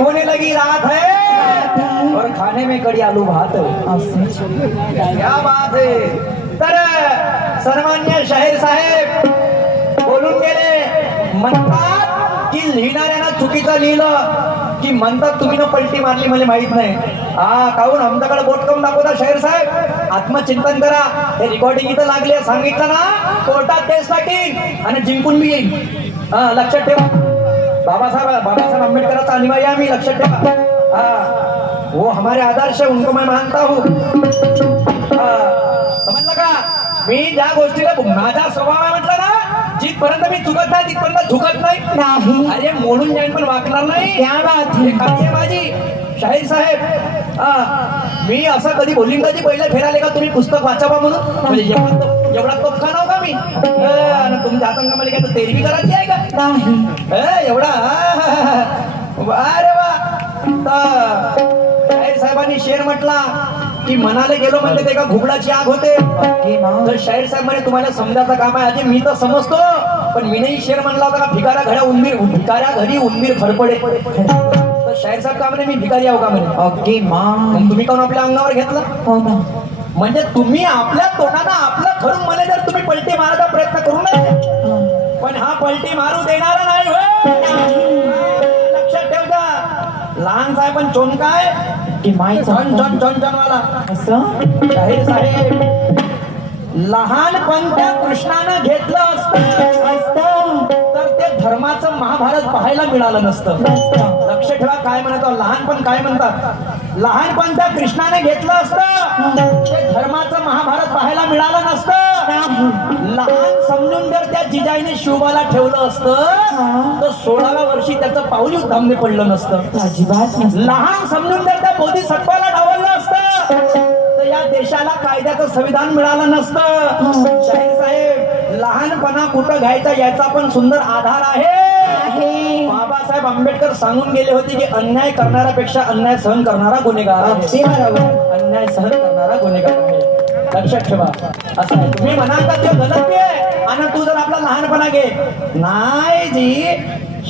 होने लगी रात है और खाने में कड़ी आलू भात। क्या बात है। तर सन्मान्य शाहीर साहेब बोलून गेले, म्हणतात की लिहिणाऱ्यानं चुकीचं लिहिलं की म्हणतात तुम्ही न पलटी मारली मला माहित नाही। काहून आमच्याकडे बोट करून दाखवता शाहीर साहेब, आत्मचिंतन करा। हे रेकॉर्डिंग इथं लागले, सांगितलं ना कोर्टात केस टाकीन आणि जिंकून बी येईन। लक्षात ठेवा, बाबासाहेब आंबेडकरांचा अनुयायी आम्ही, लक्षात ठेवा। वो हमारे आदर्श है, उनको मैं मानता हूँ। समजलं का? मी ज्या गोष्टीला माझा स्वभाव आहे म्हटलं ना, जिथपर्यंत मी चुकत नाही तिथपर्यंत झुकत नाही। अरे मोडून जाईन पण वाकणार नाही। क्या बात आहे माझी शाहीर साहेब। मी असं कधी बोलिंग कधी पहिलं फेराले का तुम्ही पुस्तक वाचावा म्हणून, म्हणजे एवढा तोफखाना हो का मी? तुमच्या आतंकामध्ये काय तेरवी करायची आहे का? नाही एवढा। अरे वा, शाहीर साहेबांनी शेर म्हटला की मनाला गेलो म्हणजे ते का घुबडाची आग होते। तर शाहीर साहेब म्हणे तुम्हाला समजायचं काम आहे। आधी मी तर समजतो, पण मी नाही शेर म्हणला होता का भिकाऱ्या घरी उंदीर फरफडे। तर शाहीर साहेब का म्हणे मी भिकारी आहो का म्हणे? मग तुम्ही कोण आपल्या अंगावर घेतलं? म्हणजे तुम्ही आपल्या तोंडानं आपलं खरून म्हणे जर तुम्ही पलटी मारायचा प्रयत्न करू नये, पण हा पलटी मारू देणारा नाही। लक्षात ठेवता, लहान साहेब पण चोन काय की माय चन वाला असं। शाहीर साहेब, लहानपण त्या कृष्णानं घेतलं असतं तर ते धर्माचं महाभारत पाहायला मिळालं नसतं। लक्ष ठेवा काय म्हणतो, लहानपण काय म्हणतात, लहानपण त्या कृष्णाने घेतलं असतं ते धर्माचं महाभारत पाहायला मिळालं नसतं। लहान समजून जर त्या जिजाईने शिवबाला ठेवलं असतं तर 16व्या वर्षी त्याचं पाऊल युद्धामध्ये पडलं नसतं। अजिबात लहान समजून जर त्या बोधिसत्वाला डावललं असतं तर या देशाला कायद्याचं संविधान मिळालं नसतं। शाहीर साहेब, लहानपणा कुठं घ्यायचा याचा पण सुंदर आधार आहे। बाबासाहेब आंबेडकर सांगून गेले होते की अन्याय करणाऱ्यापेक्षा अन्याय सहन करणारा गुन्हेगार आहे। अन्याय सहन करणारा गुन्हेगार आहे, लक्षात ठेवा। असं आहे, तुम्ही म्हणाल का ते गलत आहे आणि तू जर आपला लहानपणा घे, नाही जी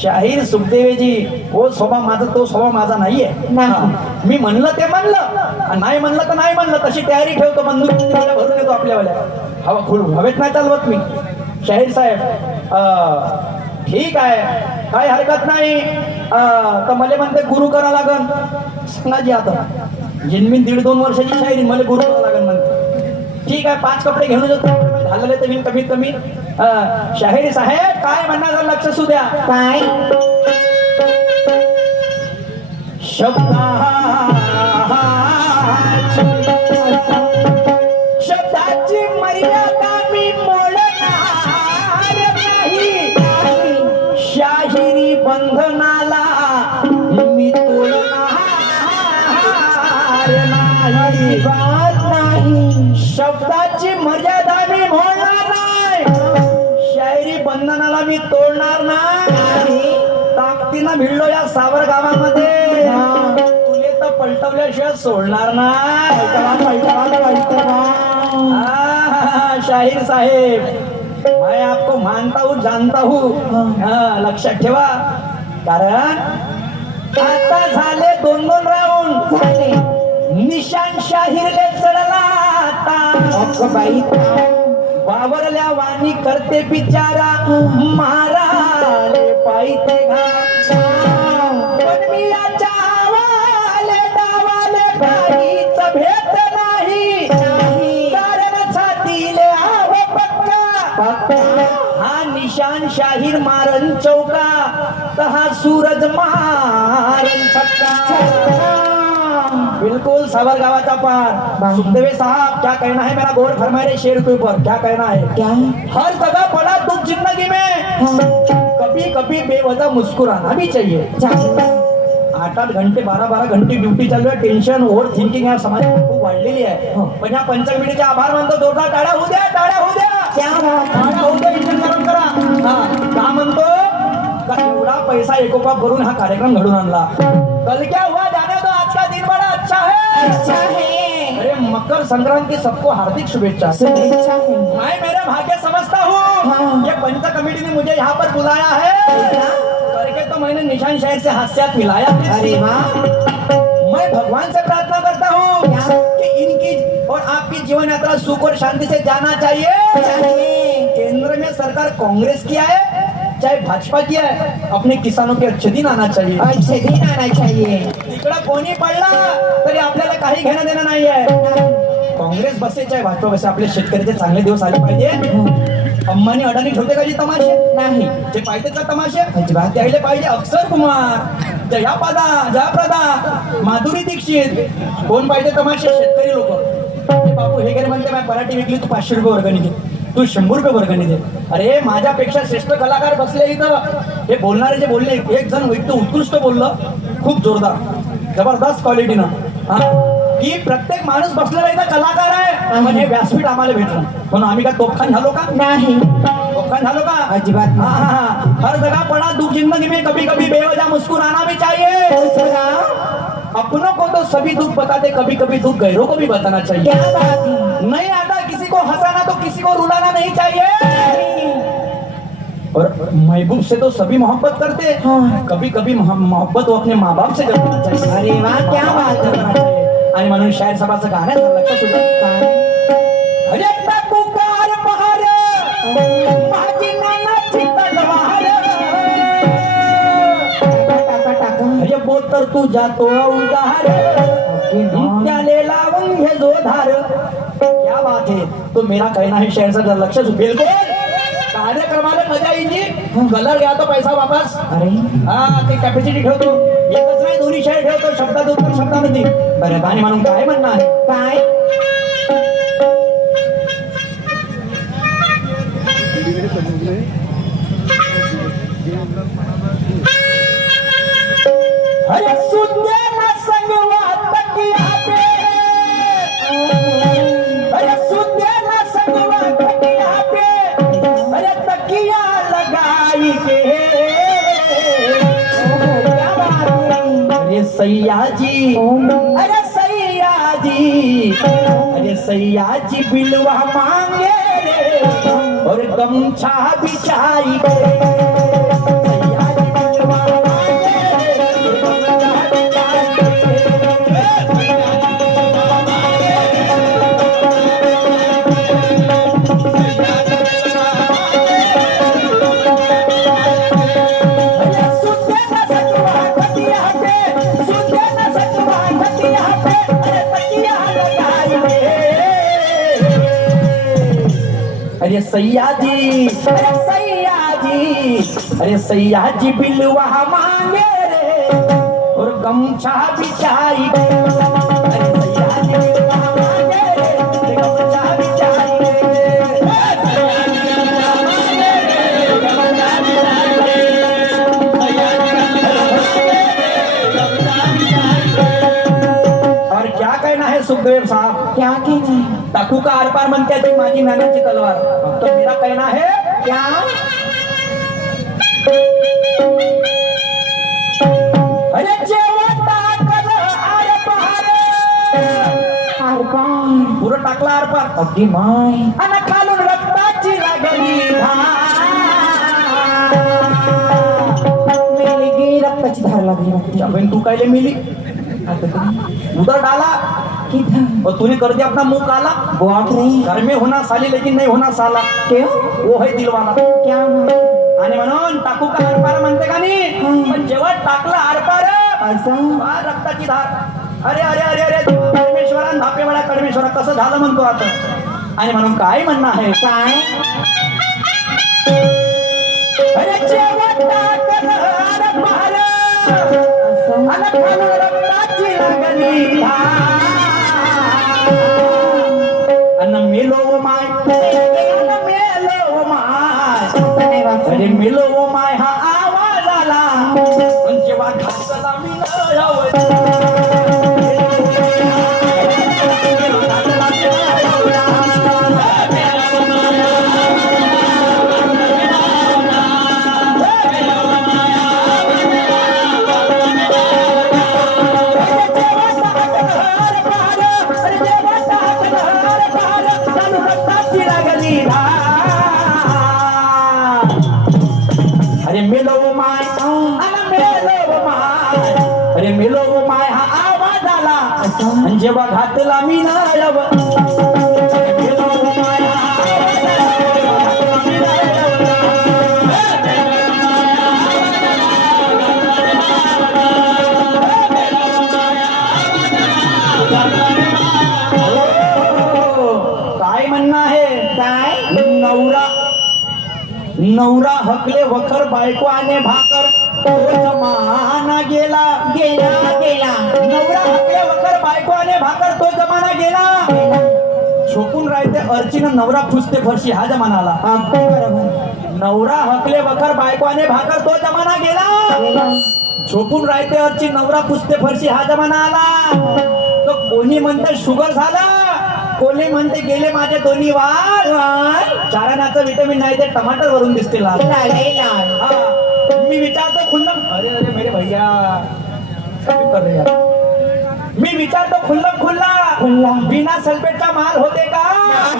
शाहीर सुखदेवजी, हो स्वभाव माझा तो स्वभाव माझा नाहीये। मी म्हणलं ते म्हणलं, नाही म्हणलं तर नाही म्हणलं, तशी तयारी ठेवतो, बंदूक भरून येतो आपल्यावाल्या। हवेत नाही चालवत मी। शाहीर साहेब ठीक आहे, काही हरकत नाही। तर मला म्हणते गुरु करा लागन, सांगा जी आता जन्मीन 1.5-2 वर्षाची शायरी मला गुरु करा लागन म्हणते। ठीक आहे, 5 कपडे घेऊन येतो घालले तर मी कमीत कमी। शाहीर साहेब काय म्हणणार लक्ष असू द्या। काय शब्दाची मर्यादा मी मोडणार नाही, शाहिरी बंधनाला मी तोडणार नाही। शब्दाची मर्यादा मी मोडणार नाही, शायरी बंधनाला मी तोडणार नाही। ताकदीनं भिडलो या सावर गावामध्ये, तुले तर पलटवल्याशिवाय सोडणार नाही। शाहीर साहेब, मैं आपको मानता हूँ जानता हूँ, लक्षात ठेवा। कारण आता झाले 2-2 राऊंड झाले, निशान शाहीरले चढला आता बाई, वावरल्या वाणी करते बिचारा, माराले पाहिजे पण मी याच्या डावाले काहीच भेट नाही, कारण छातीले हवं पक्का। हा निशान शाहीर मारन चौका, तर हा सूरज मारन छक्का। बिल्कुल सावर गावाचा पार। सुखदेव साहब, क्या कहना है मेरा गौर फरमाए शेर के ऊपर, क्या कहना है? क्या हर जगह पड़ा दुख जिंदगी में, कभी कभी बेवजह मुस्कुराना भी चाहिए। 8-8 घंटे 12-12 घंटे ड्युटी चालू आहे, टेन्शन ओव्हर थिंकिंग या समाजात खूप वाढलेली आहे। पण या पंचमिनीचे आभार मानतो, जोरदार टाळ्या होऊ द्या, टाळ्या होऊ द्या, टाळ्या होऊ द्या, इंजन गरम करा। असा एकोपा करून हा कार्यक्रम घडून आणला. कल क्या हुआ जाने दो, आज का दिन बड़ा अच्छा है. अच्छा है. अरे मकर संक्रांति सबको हार्दिक शुभेच्छा. शुभेच्छा है. मैं मेरे भाग्य समझता हूँ. हाँ. ये पंच कमेटी ने मुझे यहाँ पर बुलाया है करके तो मैंने निशान शहर से हाथ मिलाया. अरे वाह. मैं भगवान से प्रार्थना करता हूँ कि इनकी और आपकी जीवन यात्रा सुख और शांति से जाना चाहिए. केंद्र में सरकार कांग्रेस की है चाहे भाजपा की है, अपने किसानों के अच्छे दिन आना चाहिए. अच्छे दिन आना चाहिए. तिकडं कोणी पडला तरी आपल्याला काही घेणं देणं नाहीये. काँग्रेस बसे चाहे भाजपा बसे, आपले शेतकऱ्याचे चांगले दिवस आले पाहिजे. अंबानी अडाणी ठेवते का जी तमाशे नाही, जे पाहिजे का तमाशे अजिबात द्यायला पाहिजे. अक्षर कुमार, जयाप्रदा, माधुरी दीक्षित, कोण पाहिजे तमाशे? शेतकरी लोक. बापू हे गेले म्हणते मी पराठी विकली, तू 500 रुपये वर्गणी दे, तू 100 रुपये वर्गणी दे. अरे माझ्यापेक्षा श्रेष्ठ कलाकार बसले इथं. हे बोलणारे जे बोलले, एक जण इतकं उत्कृष्ट बोललं, खूप जोरदार जबरदस्त क्वालिटीनं, हा की प्रत्येक माणूस बसलेला इथं कलाकार आहे. पण हे व्यासपीठ आम्हाला भेटलं म्हणून आम्ही का तोफखान झालो का? नाही. तोफखान झालो का? अजिबात. हर जगह पड़ा दुख जिंदगी में, कभी कभी बेवजह मुस्कुराना भी चाहिए. अपनों को तो सभी दुख बताते, कभी कभी दुख गैरों को भी बताना चाहिए. क्या बात है. नहीं आता किसी को हंसाना तो किसी को रुलाना नहीं चाहिए. और महबूब से तो सभी मोहब्बत करते हैं. हाँ. कभी कभी मोहब्बत वो अपने माँ बाप से करना चाहिए. अरे वाह, क्या बात है. आणि म्हणून शायर सभाचं गाणं लक्ष सुद्धा. अरे पुकार महार माझी नानाची तलवार. अरे बोतर तू जातो उदार, त्याले लावून घे जो धार. क्या बात है. तो मेरा कहना है शायर साहब लक्ष बिलकुल कार्यक्रमाला मजा येईल. कलर घ्या तो पैसा वापस. अरे हा ते कॅपॅसिटी ठेवतो, एकच नाही दोन्ही शायर ठेवतो, शब्दात उत्तर शब्दामध्ये. बरं आणि म्हणून काय म्हणणं आहे? काय. अरे सुद्या ना संगवा तकिया पे, अरे सुद्या ना संगवा तकिया पे, अरे तकिया लगाई के. अरे सैया जी, अरे सैया जी, अरे सैया जी बिलवा मांगे रे और गमछा बिछाई के. सैया जी बिलवा मांगे रे, गमछा बिछाई अरे सैया जी, अरे सैया जी, अरे सैया जी बिलवा मांगे रे और गमछा बिछाई. अरे सैया जी बिलवा मांगे रे, गमछा बिछाई. और क्या कहना है सुखदेव साहब? क्या कहना है? टाकू का आर पार म्हणते ती माझी नानाची तलवार. तो मेरा कहना है क्या. अरे जेवण टाकलं आर पार, आर पार. पुरं टाकला आर पार. अगदी माय. आणि खालून रक्ताची लागली धार. मेली गी, रक्ताची धार लागली वाटते. बहन तू कायले मिली? उधर डाला किधर. और तूने कर दिया अपना मुंह काला. बाप रे. घर में होना साली लेकिन नहीं होना साला. क्यों. वो है दिलवाला. क्या हुआ. आणि म्हणून टाकू का आरपार म्हणते का नाही, पण जेव्हा टाकलं आरपार असं रक्ताची धार. अरे अरे अरे अरे कडमेश्वरा धापेवाडा कडमेश्वरा कसं झालं म्हणतो आता. आणि म्हणून काय म्हणणं आहे? काय. अरे जेव्हा टाकलं आरपार असं. आणि खालून रक्ताची लागली धार. अन मेलो माय, अन मेलो माय, अरे मेलो माय हा आवाज आला. पण जेव्हा घातला मेलो माय आणि मेलो माय. अरे मेलो माय हा आवाज आला आणि जेव्हा घातला मी नायव मेलो माय हा आवाज आला, जेव्हा घातला मी नायव. काय म्हणणं आहे? काय नवरा हकले वखर बायको आणे भाकर तो जमाना गेला गेला गेला नवरा हकले वखर बायको आणे भाकर तो जमाना गेला झोपून राहते अर्चीनं नवरा फुसते फरशी हा जमाना आला. अगदी बरोबर. नवरा हकले वखर बायको आणे भाकर तो जमाना गेला झोपून राहते अर्ची नवरा पुसते फरशी हा जमाना आला. तो कोणी म्हणते शुगर झालं, कोणी म्हणते गेले माझे दोन्ही वार. चारणाचं विटामिन नाही ते टमाटर वरून दिसते लाल. हा. मी विचारतो खुल्लम अरे अरे मेरे भैया काय कर रहे यार? मी विचारतो खुल्लम खुल्ला बिना सल्फेटचा माल होते का?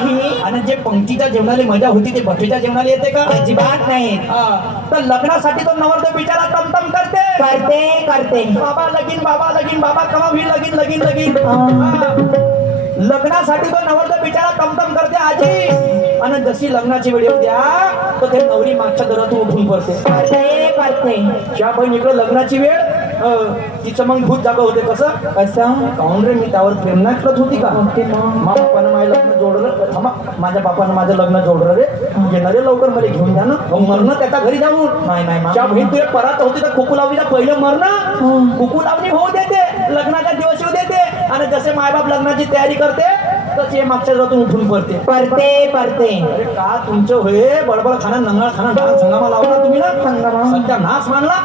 नाही. आणि जे पंक्तीच्या जेवणाला मजा होती ते भट्टीच्या जेवणाला येते का? अजिबात नाही. हा. तर लग्नासाठी तो नवरदेव बिचारा तमतम करते करते बाबा लगीन बाबा कमा होईल लगीन. हा. लग्नासाठी तो नवरदेव बिचारा तमतम करते आजी. आणि जशी लग्नाची वेळ येऊ द्या तर ते नवरी मागच्या दरातून उठून पडते. त्या बहीण इकडं लग्नाची वेळ तिचं मग भूत जागा होते. कसं काऊन रे मी त्यावर प्रेम नाही करत होती का? मा बापानं माझं लग्न जोडलं. थांबा माझ्या बापानं माझं लग्न जोडलं रे. येणार रे लवकर मला घेऊन द्या ना. मरणं त्याच्या घरी जाऊन नाही त्या बहीण तुझ्या परात होती तर कुकू लावलीला पहिलं मरणं कुकू लावणी होऊ देते लग्नाच्या दिवस येऊ देते. आणि जसे मायबाप लग्नाची तयारी करते तसे मागच्या जातून उठून पडते. अरे का तुमचं होय बडबड खाना नंगाळ खाना डान्स संगमा लावला तुम्ही ना सध्या नाच मानला.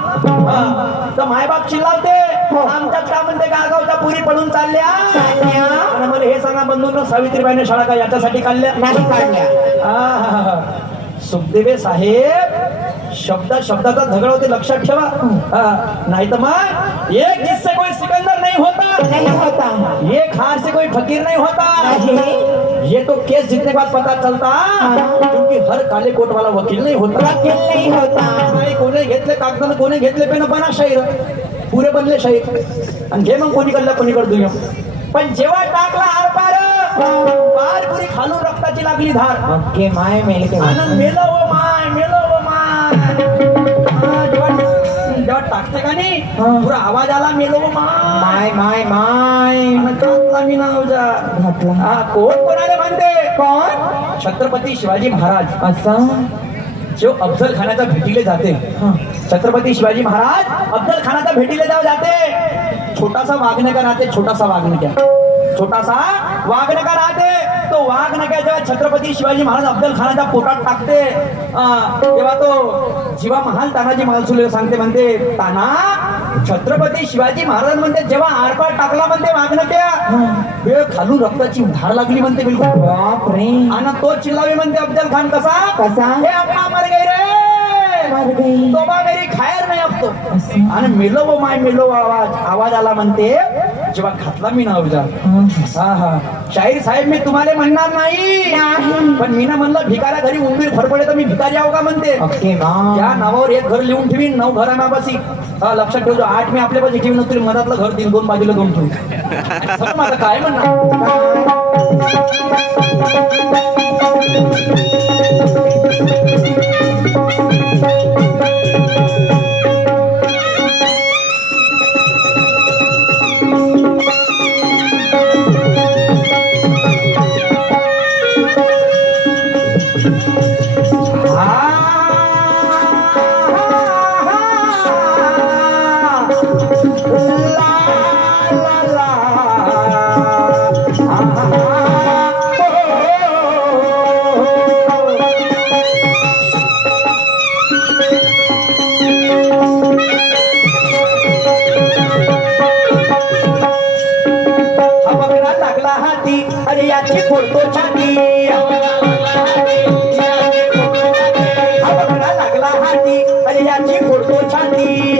तर मायबाप चिल्लावते आमच्यात काय म्हणते गागावच्या पुरी पडून चालल्या. आणि मला हे सांगा बंधूंना सावित्रीबाईने शाळा काय याच्यासाठी काढल्या नाही काढल्या. सुखदेवे साहेब शब्दाचा झगडा होते लक्षात ठेवा. नाही तर मग एक जिससे कोई सिकंदर नहीं होता एक हार से कोई फकीर नहीं होता. ये तो केस जीतने के बाद पता चलता क्योंकि हर काले कोट वाला वकील नहीं होता. नाही कोणी घेतले कागदानं कोणी घेतले पेन बना शाहीर पुरे बनले शाहीर आणि घे मग कोणीकडे दुय्यम. पण जेव्हा टाकला आर पार पुरी खालून रक्ताची लागली धार. माय मेले आनंद मेलो व माय जेव्हा टाकते का नाही पुरा आवाज आला मेलो व माय टाकला मी नाव घातला. हा कोण कोणाला म्हणते? कोण? छत्रपती शिवाजी महाराज. असं जो अफजल खानाच्या भेटीले जाते. छत्रपती शिवाजी महाराज अफजल खानाच्या भेटीले जाते. छोटासा वाघनका राहते छोटासा वाघनका राहते. तो वाघनका जेव्हा छत्रपती शिवाजी महाराज अफजल खानाच्या पोटात टाकते तेव्हा तो जीवा महाल तानाजी मालसुले सांगते म्हणते ताना छत्रपती शिवाजी महाराज म्हणते जेव्हा आरपार टाकला म्हणते वाघनक्या वेळ खालून रक्ताची धार लागली म्हणते बिलकुल. बापरे. आणि तो चिल्लावे म्हणते अफजल खान कसा हे अम्मा मर गई रे तोबा मेरी खैर नाही असतो. आणि मेलो व माय मेलो आवाज आला म्हणते जेव्हा घातला मी नाव जा. शाहीर साहेब मी तुम्हाला म्हणणार नाही पण मी ना म्हणलं भिकाऱ्या घरी उंदीर फडफडे तर मी भिकारी आहो का म्हणते. त्या नावावर एक घर लिहून ठेवीन 9 घरा नावाशी. लक्षात ठेवतो 8 मी आपल्या पाशी ठेवून तरी मनातलं घर 2 बाजूला 2 ठेवू. माझं काय म्हणणार अरे याची फोडतो छाती लागला हाती अरे याची फोडतो छाती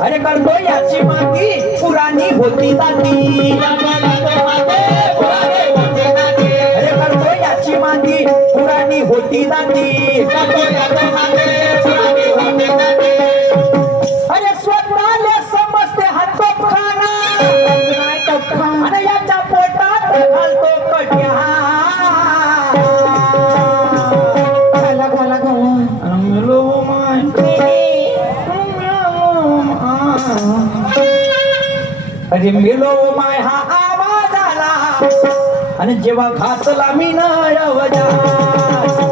अरे करतो याची माती पुराणी होती जाती अरे करतो याची माती पुराणी होती दाटी अरे स्वतःला समजते हातो खाना आणि याच्या पोटात घालतो कट्या घाला घाला घाला मेलो माय अरे मेलो माय हा आवाज आला आणि जेव्हा घातला मी नवजा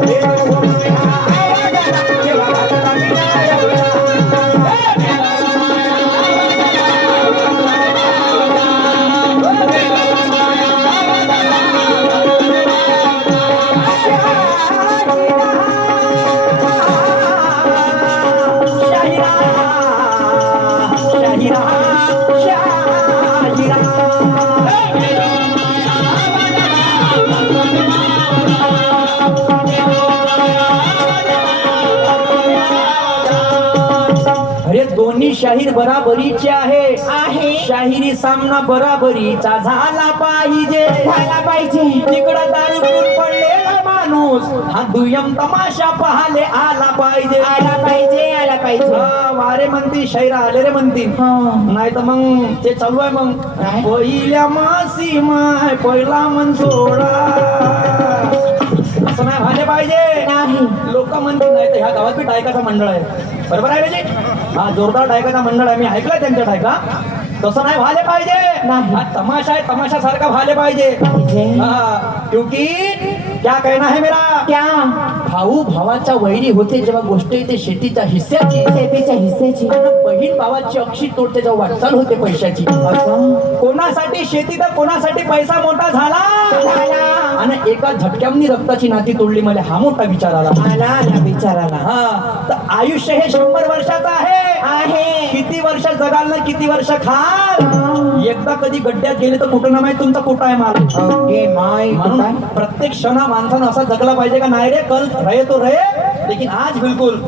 मेलो माय हा आवाज आला जेव्हा घातला मी नवजा अरे दोन्ही शाहीर बराबरीचे आहे शाहिरी सामना बराबरीचा झाला पाहिजे तिकडं दारू पिऊन पडलेला माणूस हा दुय्यम तमाशा पाहाले आला पाहिजे वारे म्हणती शाहीर आले रे म्हणती नाही तर मग ते चालू आहे मग पहिल्या मासी माय पहिला मन सोडा असं नाही व्हायला पाहिजे नाही लोक म्हणतील नाही तर ह्या गावात बी डायकाचा मंडळ आहे बरोबर आहे रे हा जोरदार डायकाचा मंडळ आहे मी ऐकलंय त्यांच्या डायका तसं नाही व्हायला पाहिजे नाही. हा तमाशा आहे तमाशासारखा व्हायला पाहिजे क्योंकि क्या कहना है मेरा क्या भाऊ भावाच्या वैरी होते जेव्हा गोष्ट येते शेतीच्या हिस्स्याची शेतीच्या हिस्सेची बहीण भावाची अक्षी तोडते जेव्हा वाटचाल होते पैशाची असं कोणासाठी शेती तर कोणासाठी पैसा मोठा झाला आणि एका झटक्यामनी रक्ताची नाती तोडली मला हा मोठा विचार आला आला विचाराला हा तर आयुष्य हे 100 वर्षाचं आहे किती वर्ष जगाल ना किती वर्ष खाल एकदा कधी गड्ड्यात गेले तर कुठं ना माहिती तुमचा कुठं आहे माल ओके माय म्हणून प्रत्येक क्षण माणसानं असा जगला पाहिजे का नाही रे कल रहे तो रहे लेकिन आज बिलकुल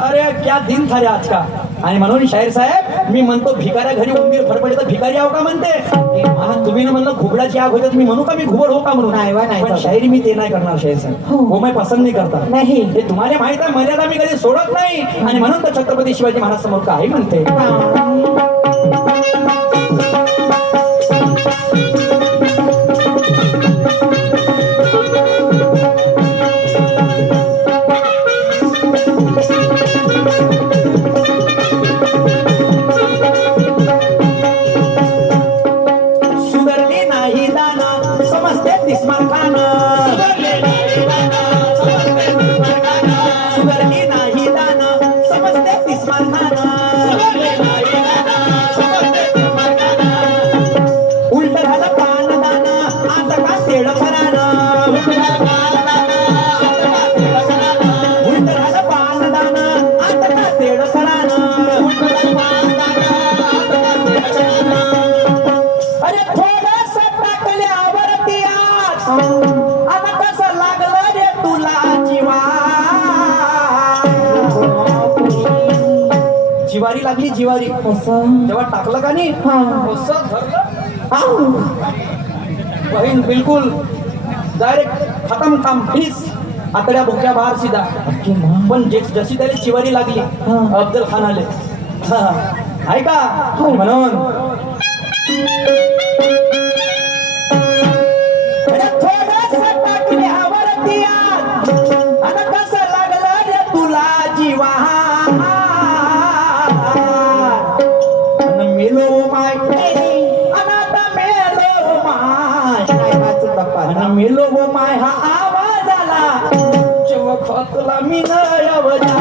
अरे क्या दिन था रे आज का आणि म्हणून शाहीर साहेब मी म्हणतो भिकाऱ्या घरी उंदीर फरफडे तर भिकारी आहो का म्हणते तुम्ही ना म्हणलं घुबडाची आग होते मी म्हणू का मी घुबड हो का म्हणून नाही पण शायरी मी ते नाही करणार शाहीर साहेब हो मैं पसंत नाही करता नाही हे तुम्हाला माहित आहे मर्यादा मी कधी सोडत नाही आणि म्हणून तर छत्रपती शिवाजी महाराज समोर काही म्हणते सुधरली नाही दाना समजते तिस्मार खाना सुधरली नाही दाना समजते तिस्मार खाना उलट झालं पान दाना आता का तेड फराना उलट झालं पान दाना आता का तेड फराना अरे थोडस टाकल्यावरती आता कसं लागलं रे तुला जिवारी लागली जिवारी असं जेव्हा टाकलं का नाही असं धरलं बहीण बिलकुल डायरेक्ट खतम काम फिनिश आतड्या भुक्या बाहेर सीधा पण जशी त्याला चिवारी लागली अफजल खान आले आहे का म्हणून थोडस टाकल्यावरती आणि कसं लागलं रे तुला जीवा मेलो माय अनाथा मेलो माय मेलो माय हा आवाज आला जेव्हा खतला मी नवजा